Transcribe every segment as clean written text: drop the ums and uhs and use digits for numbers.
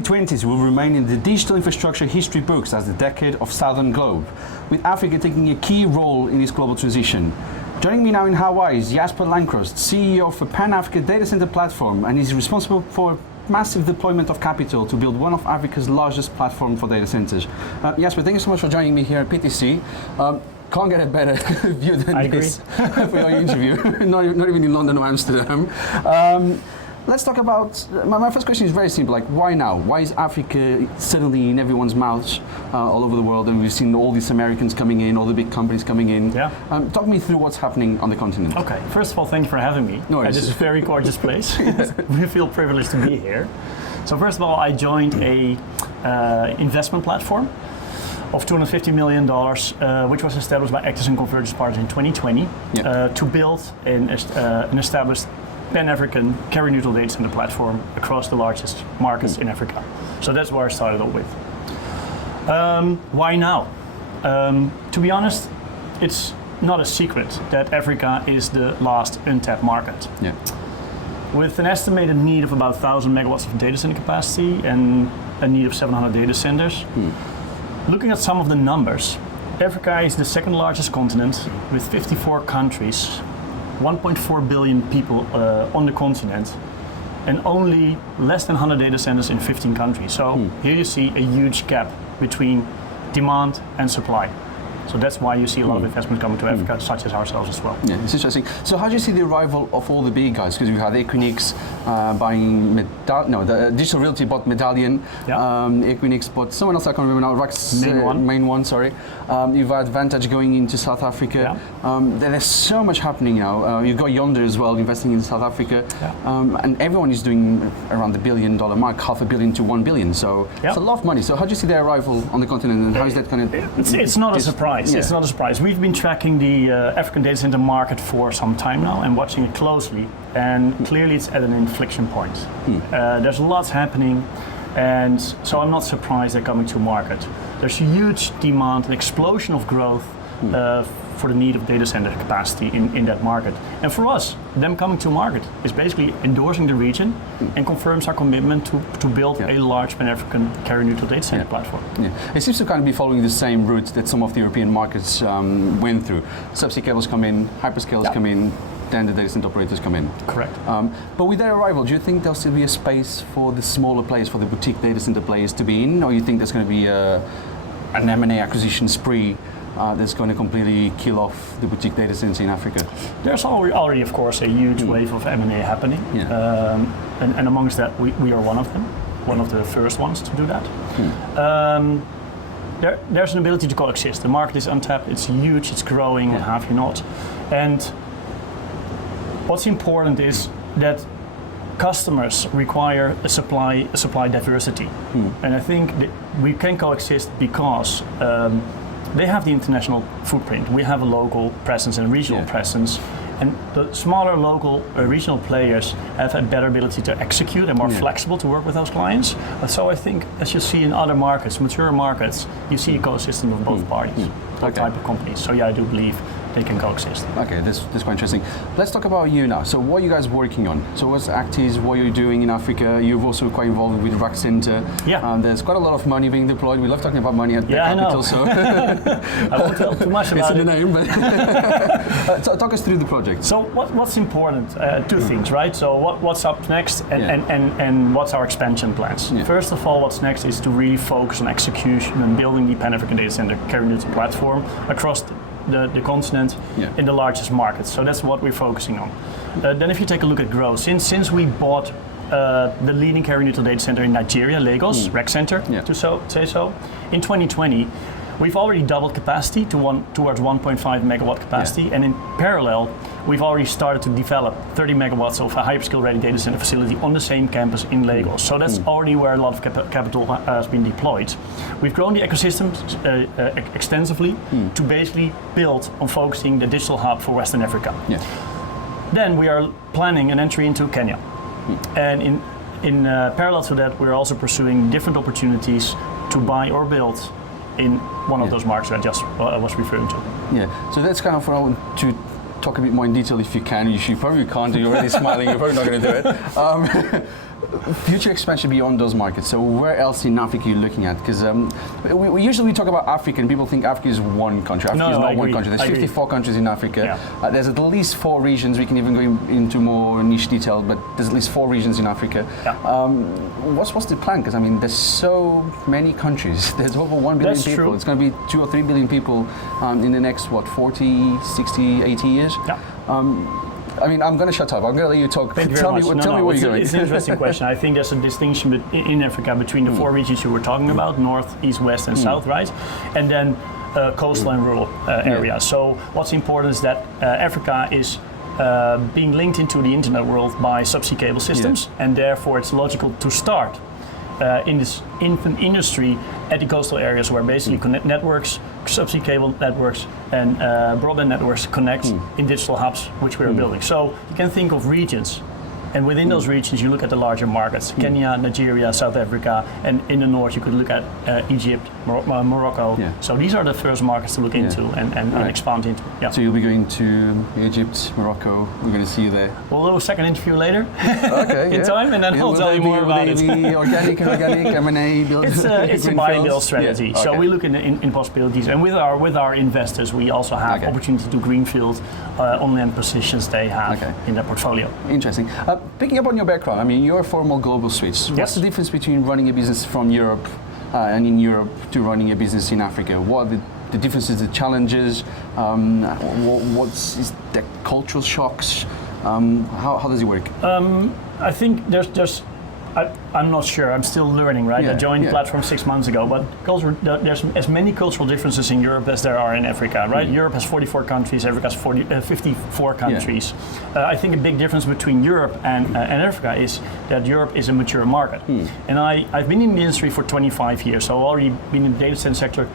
2020s will remain in the digital infrastructure history books as the decade of Southern Globe, with Africa taking a key role in this global transition. Joining me now in Hawaii is Jasper Lankhorst, CEO of a Pan-Africa data center platform, and he's responsible for massive deployment of capital to build one of Africa's largest platform for data centers. Jasper, thank you so much for joining me here at PTC. Can't get a better view than this for your interview, not even in London or Amsterdam. Let's talk about, my first question is very simple, like why now? Why is Africa suddenly in everyone's mouths all over the world, and we've seen all these Americans coming in, all the big companies coming in. Yeah. Talk me through what's happening on the continent. Okay, first of all, thank you for having me. No worries. This is a very gorgeous place. We feel privileged to be here. So first of all, I joined a investment platform of $250 million, which was established by Actis-Convergence Partners in 2020 to build an established Pan-African carrier-neutral data center platform across the largest markets in Africa. So that's where I started off with. Why now? To be honest, it's not a secret that Africa is the last untapped market. Yeah. With an estimated need of about 1,000 megawatts of data center capacity and a need of 700 data centers, looking at some of the numbers, Africa is the second largest continent with 54 countries, 1.4 billion people on the continent, and only less than 100 data centers in 15 countries. So here you see a huge gap between demand and supply. So that's why you see a lot of investment coming to Africa, such as ourselves as well. Yeah, it's interesting. So how do you see the arrival of all the big guys? Because we had Equinix buying the Digital Realty bought Medallion, Equinix bought someone else I can't remember now, main one, sorry. You've had Vantage going into South Africa. There's so much happening now. You've got Yonder as well investing in South Africa, and everyone is doing around the $1 billion mark, $500 million to $1 billion. So it's a lot of money. So how do you see their arrival on the continent, and how is that going to? It's not a surprise. Yeah. It's not a surprise. We've been tracking the African data center market for some time now and watching it closely, and clearly it's at an inflection point. There's lots happening, and so I'm not surprised they're coming to market. There's a huge demand, an explosion of growth for the need of data center capacity in that market. And for us, them coming to market is basically endorsing the region and confirms our commitment to build a large Pan-African carrier-neutral data center platform. Yeah. It seems to kind of be following the same route that some of the European markets went through. Subsea cables come in, hyperscalers come in, then the data center operators come in. Correct. But with their arrival, do you think there'll still be a space for the smaller players, for the boutique data center players to be in, or you think there's going to be an M&A acquisition spree that's going to completely kill off the boutique data centers in Africa? There's already, of course, a huge wave of M&A happening, and amongst that, we are one of them, one of the first ones to do that. There's an ability to coexist. The market is untapped, it's huge, it's growing, half you not. And what's important is that customers require a supply diversity, and I think that we can coexist because they have the international footprint. We have a local presence and regional presence, and the smaller local regional players have a better ability to execute and more flexible to work with those clients. So I think, as you see in other markets, mature markets, you see a ecosystem of both parties, both type of companies. So I do believe they can coexist. Okay, that's quite interesting. Let's talk about you now. So what are you guys working on? So what's Actis, what are you doing in Africa? You're also quite involved with Rack Center. There's quite a lot of money being deployed. We love talking about money at the capital. So I won't tell too much about it. It's in the name, but talk us through the project. So what's important? Two things, right? So what's up next and what's our expansion plans? First of all, what's next is to really focus on execution and building the Pan-African data center carrier-neutral platform across the continent in the largest markets. So that's what we're focusing on. Then if you take a look at growth, since we bought the leading carrier-neutral data center in Nigeria, Lagos, Rack Center, to say so, in 2020, we've already doubled capacity towards 1.5 megawatt capacity, and in parallel, we've already started to develop 30 megawatts of a hyperscale-ready data center facility on the same campus in Lagos. So that's already where a lot of capital has been deployed. We've grown the ecosystem extensively to basically build on focusing the digital hub for Western Africa. Then we are planning an entry into Kenya. And in parallel to that, we're also pursuing different opportunities to buy or build in one of those markets that I just was referring to. Yeah, so that's kind of what I want to talk a bit more in detail if you can. You probably can't, you're already smiling, you're probably not going to do it. Future expansion beyond those markets. So where else in Africa are you looking at? Because we usually talk about Africa and people think Africa is one country. Africa is not one country. There's 54 countries in Africa. Yeah. There's at least 4 regions. We can even go into more niche detail, but there's at least 4 regions in Africa. Yeah. What's the plan? Because I mean, there's so many countries. There's over 1 billion people. True. It's going to be 2 or 3 billion people in the next, 40, 60, 80 years? Yeah. I mean, I'm going to shut up. I'm going to let you talk. Tell me where you're going. It's an interesting question. I think there's a distinction in Africa between the 4 regions you were talking about, north, east, west, and south, right? And then coastal and rural areas. So what's important is that Africa is being linked into the internet world by subsea cable systems, and therefore it's logical to start in this infant industry at the coastal areas where basically connect networks, subsea cable networks, and broadband networks connect in digital hubs, which we are building. So you can think of regions, and within those regions you look at the larger markets, Kenya, Nigeria, South Africa, and in the north you could look at Egypt, Morocco. Yeah. So these are the first markets to look into and expand into. Yeah. So you'll be going to Egypt, Morocco, we're going to see you there. We'll do a second interview later in time, and then I'll tell you more about it. Organic, M&A, build. It's a buy and build strategy. Yeah. Okay. So we look in possibilities, and with our investors we also have opportunity to do greenfield on land positions they have in their portfolio. Interesting. Picking up on your background, I mean, you're a former global switch. What's the difference between running a business from Europe and in Europe to running a business in Africa? What are the differences, the challenges? What's the cultural shocks? How does it work? I think I'm not sure. I'm still learning, right? I joined the platform 6 months ago, but there's as many cultural differences in Europe as there are in Africa, right? Europe has 44 countries, Africa has 54 countries. I think a big difference between Europe and Africa is that Europe is a mature market. And I've been in the industry for 25 years, so I've already been in the data center sector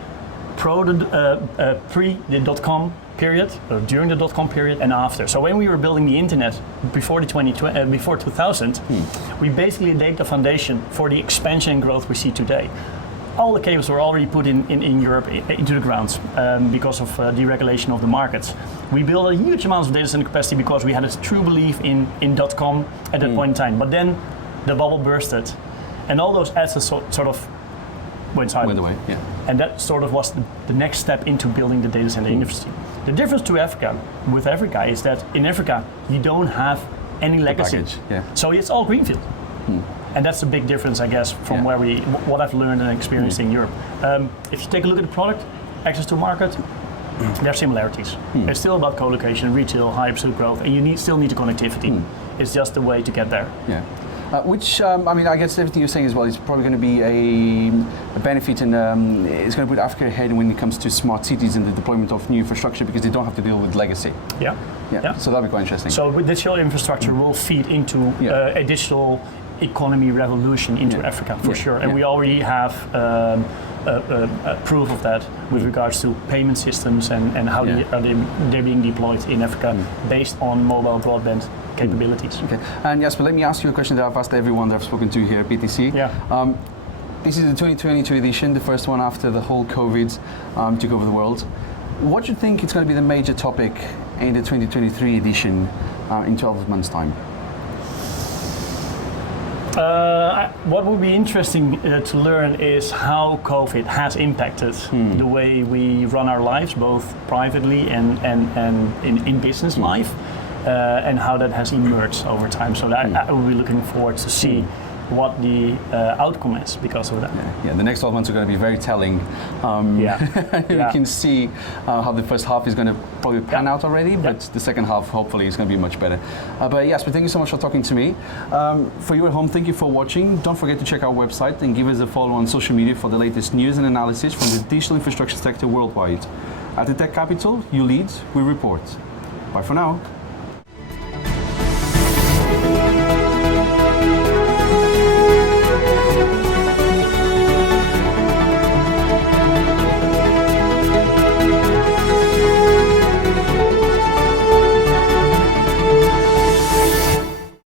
pre the .com period, during the .com period, and after. So when we were building the internet before 2000, we basically laid the foundation for the expansion and growth we see today. All the cables were already put in Europe into the ground because of deregulation of the markets. We built a huge amount of data center capacity because we had a true belief in .com at that point in time. But then the bubble bursted, and all those assets sort of went away. Yeah. And that sort of was the next step into building the data center industry. The difference with Africa is that in Africa you don't have any legacy. So it's all greenfield. And that's a big difference, I guess, from what I've learned and experienced in Europe. If you take a look at the product, access to market, there are similarities. It's still about co-location, retail, high absolute growth, and you still need the connectivity. It's just the way to get there. Yeah. I mean, I guess everything you're saying as well is probably going to be a benefit, and it's going to put Africa ahead when it comes to smart cities and the deployment of new infrastructure because they don't have to deal with legacy. Yeah. So that'll be quite interesting. So digital infrastructure will feed into a digital economy revolution into Africa for sure, and we already have proof of that with regards to payment systems and how they're being deployed in Africa based on mobile broadband capabilities. Okay, and Jasper, let me ask you a question that I've asked everyone that I've spoken to here at BTC. This is the 2022 edition, the first one after the whole COVID took over the world. What do you think is going to be the major topic in the 2023 edition in 12 months' time? What would be interesting to learn is how COVID has impacted the way we run our lives, both privately and in business life, and how that has emerged over time. So I will be looking forward to see what the outcome is because of that. The next 12 months are going to be very telling. You can see how the first half is going to probably pan out already, but the second half hopefully is going to be much better. But Jasper, thank you so much for talking to me. For you at home, thank you for watching. Don't forget to check our website and give us a follow on social media for the latest news and analysis from the digital infrastructure sector worldwide. At the Tech Capital, you lead, we report. Bye for now.